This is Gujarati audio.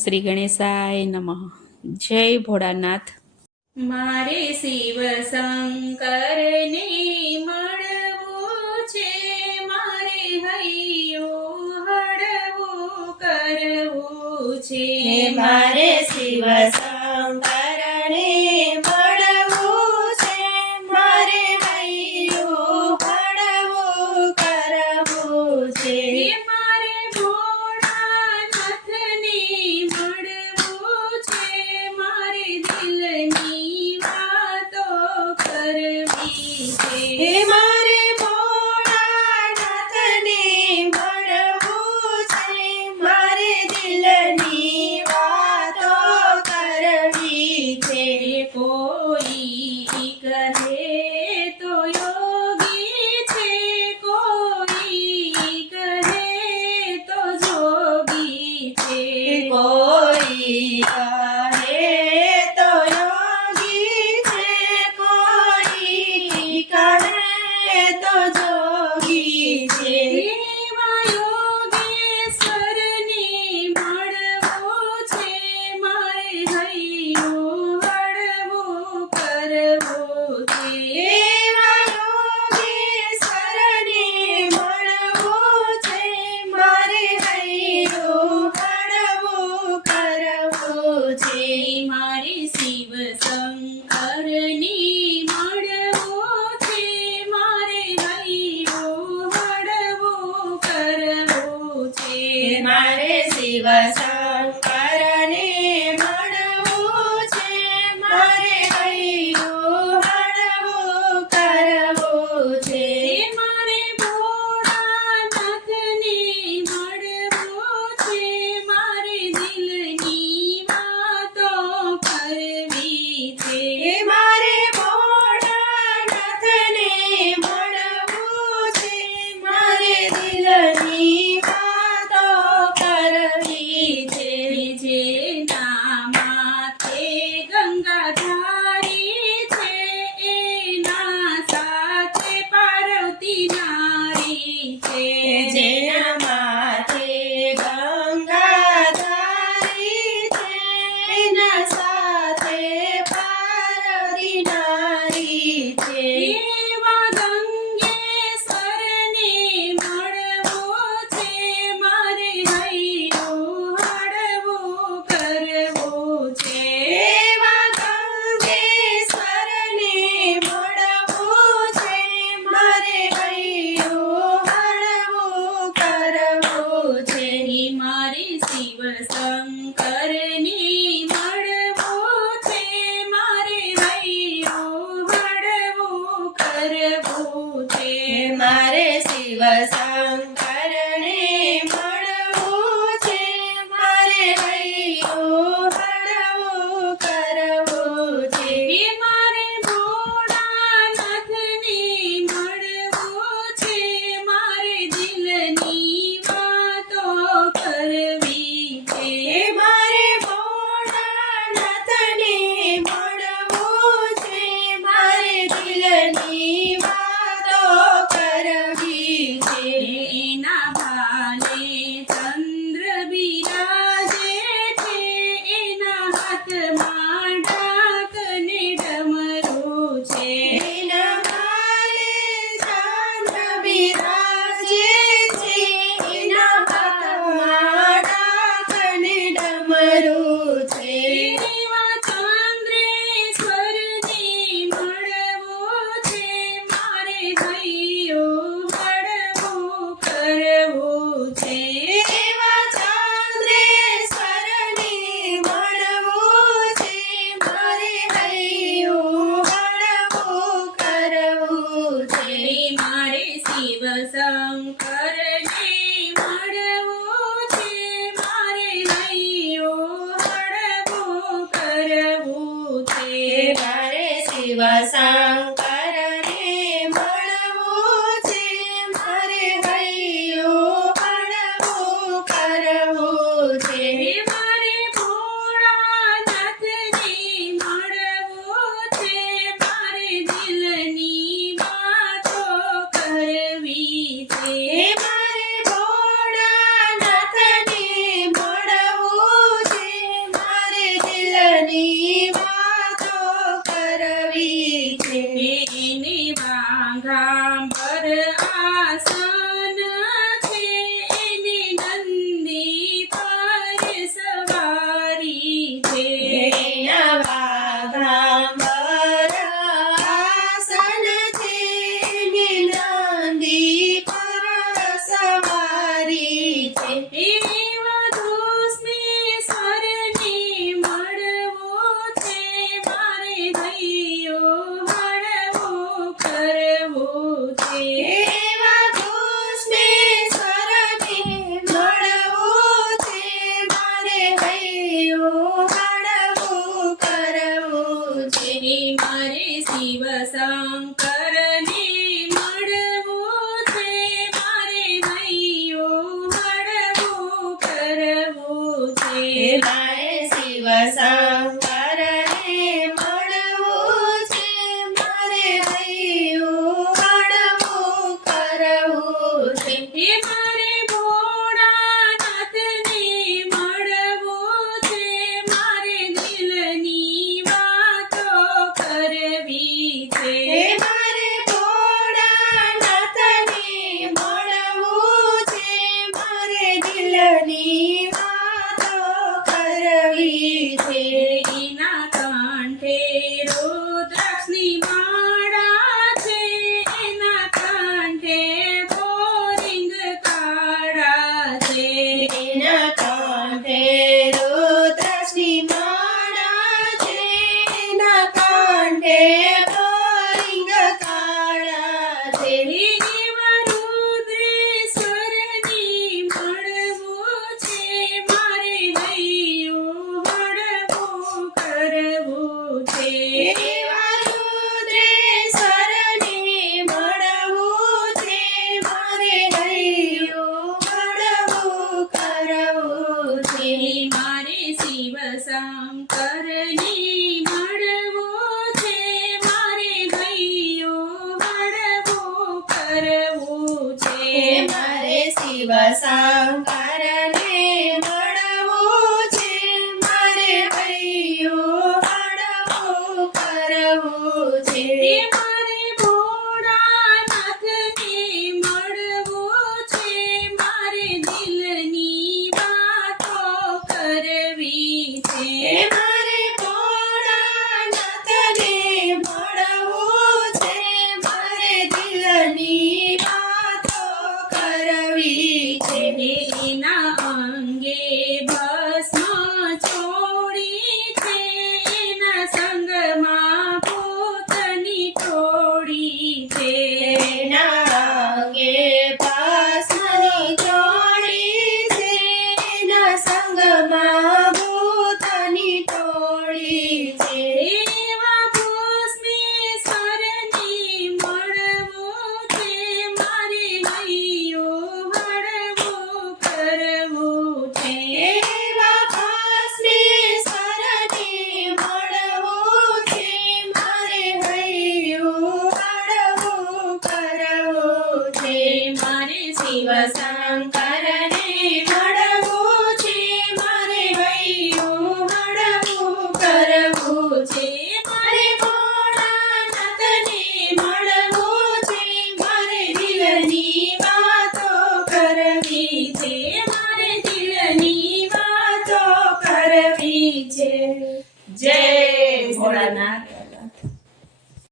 શ્રી ગણેશાય નમઃ. જય ભોળાનાથ. મારે શિવ શંકરને મળવું છે, મારે હૈયો હળવું કરવું છે. મારે શિવ શંકરને મળવું છે, મારે હૈયું હળવું કરવું છે. મારે ભોળાનાથને મળવું છે, મારે દિલની વાતો કરવી છે. મારે ભોળાનાથને મળવું છે, મારે દિલની વાતો કરવી છે. કોઈ કહે તો યોગી છે, કોઈ કહે તો જોગી છે. કોઈ કહે તો યોગી છે, કોઈ કહે તો જોગી છે. એવા યોગેશ્વરને મળવું છે, મારે હૈયું હળવું કરવું છે. એવા યોગેશ્વરને મળવું છે, મારે હૈયું હળવું કરવું છે. મારે શિવ શંકરની મળવું છે, મારે હૈયું હળવું કરવું છે. મારે શિવ શંકરને મળવું છે, મારે હૈયું હળવું કરવું છે. મારે ભોળાનાથને મળવું છે, મારે દિલની વાતો કરવી છે. મારે ભોળાનાથને મળવું છે, મારે દિલની વાતો કરવી છે. જેના માથે ગંગાધારી છે, એના સાથે પાર્વતી નારી છે. જેના માથે ગંગાધારી છે, એના સાથે પાર્વતી નારી છે. એવા ગંગેશ્વરને મળવું છે, મારે હૈયું હળવું કરવું છે. એવા ગંગેશ્વરને મળવું છે, મારે હૈયું હળવું કરવું છે. મારે શિવ શંકરને મળવું છે, મારે હૈયું હળવું કરવું છે. મારે શિવ શંકરને મળવું છે, મારે હૈયું હળવું કરવું છે. મારે ભોળાનાથને મળવું છે, મારે દિલની વાતો કરવી છે. મારે ભોળાનાથને મળવું છે, મારે દિલની વાતો કરવી છે. એના ભાલે ચંદ્ર બિરાજે છે, એના હાથમાં ડાક ને ડમરું છે. એના ભાલે ચંદ્ર બિરાજે છે, એના હાથમાં ડાક ને ડમરું છે. એવા ચંદ્રેશ્વરને મળવું છે, મારે હૈયું હળવું કરવું છે. એવા ચંદ્રેશ્વરને મળવું છે, મારે હૈયું હળવું કરવું છે. મારે શિવ શંકરને મળવું છે, મારે હૈયું હળવું કરવું છે. મારે શિવ શંકરને મળવું છે, મારે હૈયું હળવું કરવું છે. મારે ભોળાનાથને મળવું છે, મારે દિલની વાતો કરવી છે. મારે ભોળાનાથને મળવું છે, શંકરને મળવું છે મારે હૈયો મળવું કરવું છે મારે શિવ શંકરને મળવું છે મારે હૈયું મળવું કરવું છે હે મારે ભોળાનાથને મળવું છે મારે દિલની વાતો કરવી છે હે મારે ભોળાનાથને મળવું છે મારે દિલની વાતો કરવી છે એના કાંઠે રુદ્રાક્ષની માળા છે એના કાંઠે બોરિંગ કાળા છે એના કાંઠે રુદ્રાક્ષની માળા છે એના કાંઠે બોરિંગ કાળા છે એવા રુદ્રેશ્વરની મળવું છે મારે હૈયું મળવું કરવું છે એવા રુદ્રેશ્વરને મળવું છે મારે હૈયું મળવું કરવું છે મારે શિવ શંકરને મળવું છે મારે હૈયું મળવું કરવું છે મારે શિવ શંકરને મળવું છે મારે હૈયું મળવું કરવું છે મારે ભોળાનાથને મળવું છે મારે દિલની વાતો કરવી છે મારે ભોળાનાથને મળવું છે મારે દિલની વાતો કરવી છે એના અંગે ભસ્મ છોડી છે એના સંગમાં ભૂતની ટોળી છે એના અંગે ભસ્મની જોડી છે એના સંગમાં ભૂતની ટોળી છે એવા ભસ્મેશ્વરની મળવું છે મારે હૈયું મળવું કરવું છે એવા ભસ્મેશ્વરને મળવું છે મારે હૈયું મળવું કરવું છે મારે શિવ શંકરને મળવું છે મારે હૈયું મળવું કરવું છે મારે ભોળાનાથને મળવું છે મારે દિલની વાતો કરવી છે મારે દિલની વાતો કરવી છે જય ભોળાનાથ